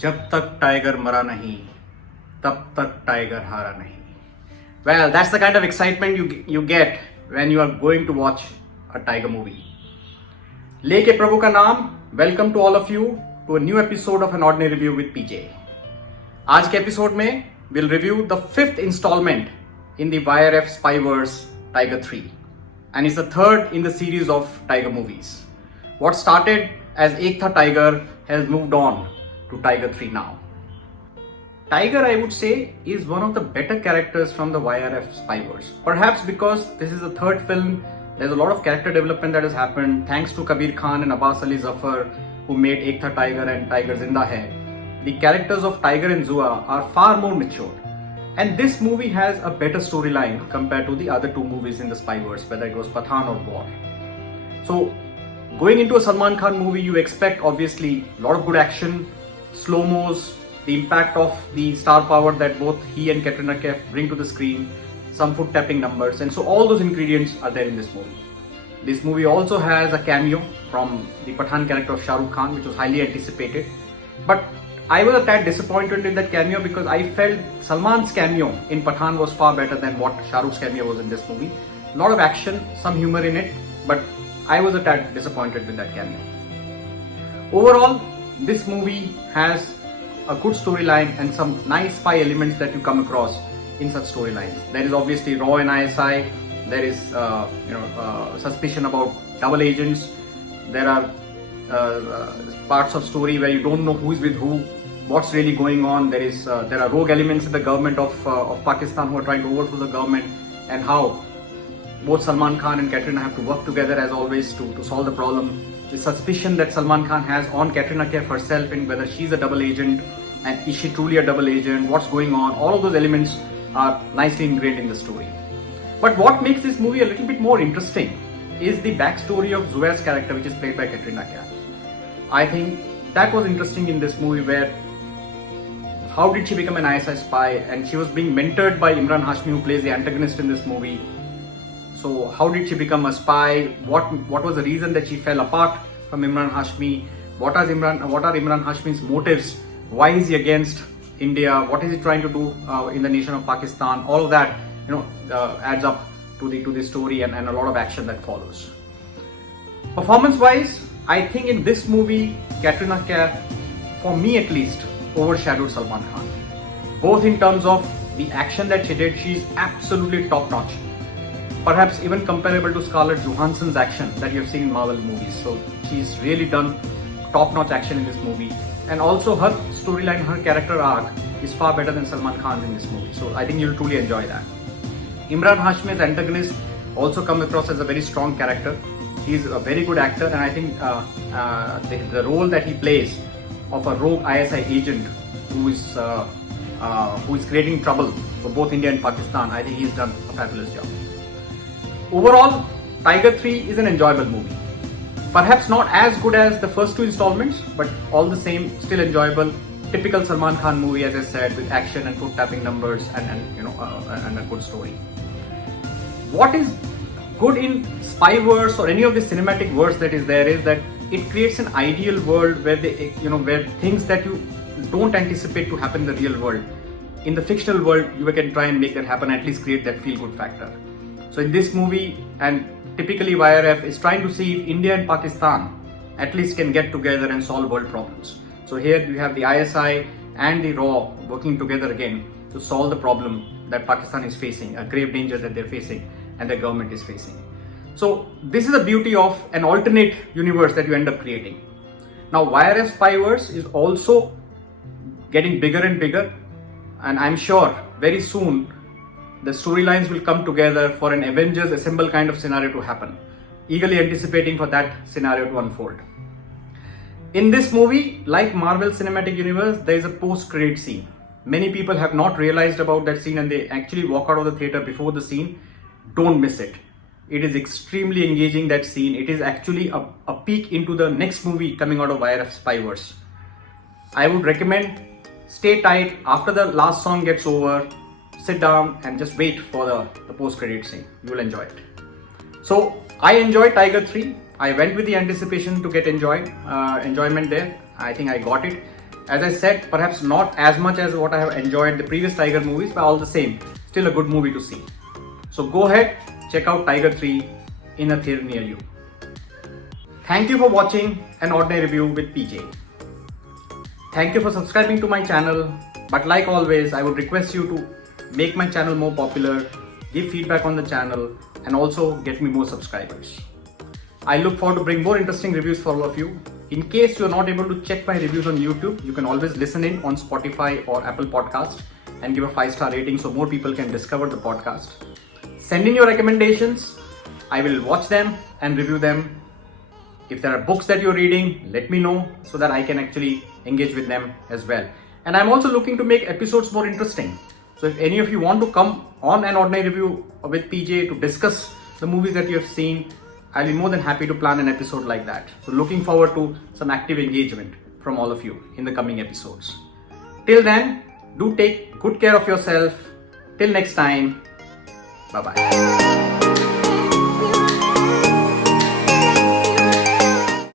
जब तक टाइगर मरा नहीं तब तक टाइगर हारा नहीं. Well, that's the kind of excitement you get when you are going to watch a tiger movie. Leke Prabhu ka naam. Welcome to all of you to a new episode of An Ordinary Review with PJ. आज के episode में we'll review the 5th installment in the YRF Spyverse Tiger 3, and it's the 3rd in the series of tiger movies. What started as Ek Tha Tiger has moved on to Tiger 3 now. Tiger, I would say, is one of the better characters from the YRF Spyverse. Perhaps because this is the 3rd film, there's a lot of character development that has happened thanks to Kabir Khan and Abbas Ali Zafar, who made Ek Tha Tiger and Tiger Zinda Hai. The characters of Tiger and Zua are far more mature. And this movie has a better storyline compared to the other two movies in the Spyverse, whether it was Pathan or War. So, going into a Salman Khan movie, you expect obviously a lot of good action, slow-mos, the impact of the star power that both he and Katrina Kaif bring to the screen, some foot-tapping numbers, and so all those ingredients are there in this movie. This movie also has a cameo from the Pathan character of Shah Rukh Khan, which was highly anticipated. But I was a tad disappointed in that cameo because I felt Salman's cameo in Pathan was far better than what Shah Rukh's cameo was in this movie. A lot of action, some humor in it, but I was a tad disappointed with that cameo. Overall, this movie has a good storyline and some nice spy elements that you come across in such storylines. There is obviously RAW and ISI. There is suspicion about double agents. There are parts of story where you don't know who is with who, what's really going on. There are rogue elements in the government of Pakistan who are trying to overthrow the government, and how both Salman Khan and Katrina have to work together as always to solve the problem. The suspicion that Salman Khan has on Katrina Kaif herself, and whether she's a double agent and is she truly a double agent, what's going on, all of those elements are nicely ingrained in the story. But what makes this movie a little bit more interesting is the backstory of Zua's character, which is played by Katrina Kaif. I think that was interesting in this movie, where how did she become an ISI spy, and she was being mentored by Emraan Hashmi, who plays the antagonist in this movie. So how did she become a spy? What was the reason that she fell apart from Emraan Hashmi? What are Emraan Hashmi's motives? Why is he against India? What is he trying to do in the nation of Pakistan? All of that, adds up to the story and a lot of action that follows. Performance-wise, I think in this movie, Katrina Kaif, for me at least, overshadowed Salman Khan. Both in terms of the action that she did, she's absolutely top-notch. Perhaps even comparable to Scarlett Johansson's action that you have seen in Marvel movies. So she's really done top-notch action in this movie. And also her storyline, her character arc is far better than Salman Khan's in this movie. So I think you'll truly enjoy that. Imran Hashmi as antagonist also come across as a very strong character. He's a very good actor, and I think the role that he plays of a rogue ISI agent who is creating trouble for both India and Pakistan, I think he's done a fabulous job. Overall, Tiger 3 is an enjoyable movie. Perhaps not as good as the first two installments, but all the same, still enjoyable. Typical Salman Khan movie, as I said, with action and foot-tapping numbers and a good story. What is good in Spyverse or any of the cinematic verse that is there is that it creates an ideal world where where things that you don't anticipate to happen in the real world, in the fictional world, you can try and make that happen, at least create that feel-good factor. So in this movie, and typically YRF is trying to see if India and Pakistan at least can get together and solve world problems. So here you have the ISI and the RAW working together again to solve the problem that Pakistan is facing, a grave danger that they're facing and the government is facing. So this is the beauty of an alternate universe that you end up creating. Now YRF Spyverse is also getting bigger and bigger, and I'm sure very soon the storylines will come together for an Avengers Assemble kind of scenario to happen. Eagerly anticipating for that scenario to unfold. In this movie, like Marvel Cinematic Universe, there is a post-credit scene. Many people have not realized about that scene and they actually walk out of the theater before the scene. Don't miss it. It is extremely engaging, that scene. It is actually a peek into the next movie coming out of YRF Spyverse. I would recommend stay tight after the last song gets over. Sit down and just wait for the post-credit scene. You will enjoy it. So I enjoyed Tiger 3. I went with the anticipation to get enjoyment there. I think I got it. As I said, perhaps not as much as what I have enjoyed the previous Tiger movies, but all the same, still a good movie to see. So go ahead, check out Tiger 3 in a theatre near you. Thank you for watching An Ordinary Review with PJ. Thank you for subscribing to my channel, but like always, I would request you to make my channel more popular, give feedback on the channel, and also get me more subscribers. I look forward to bring more interesting reviews for all of you. In case you are not able to check my reviews on YouTube, you can always listen in on Spotify or Apple Podcast and give a 5-star rating so more people can discover the podcast. Send in your recommendations. I will watch them and review them. If there are books that you're reading, let me know so that I can actually engage with them as well. And I'm also looking to make episodes more interesting. So if any of you want to come on An Ordinary Review with PJ to discuss the movies that you have seen, I'll be more than happy to plan an episode like that. So looking forward to some active engagement from all of you in the coming episodes. Till then, do take good care of yourself. Till next time, bye-bye.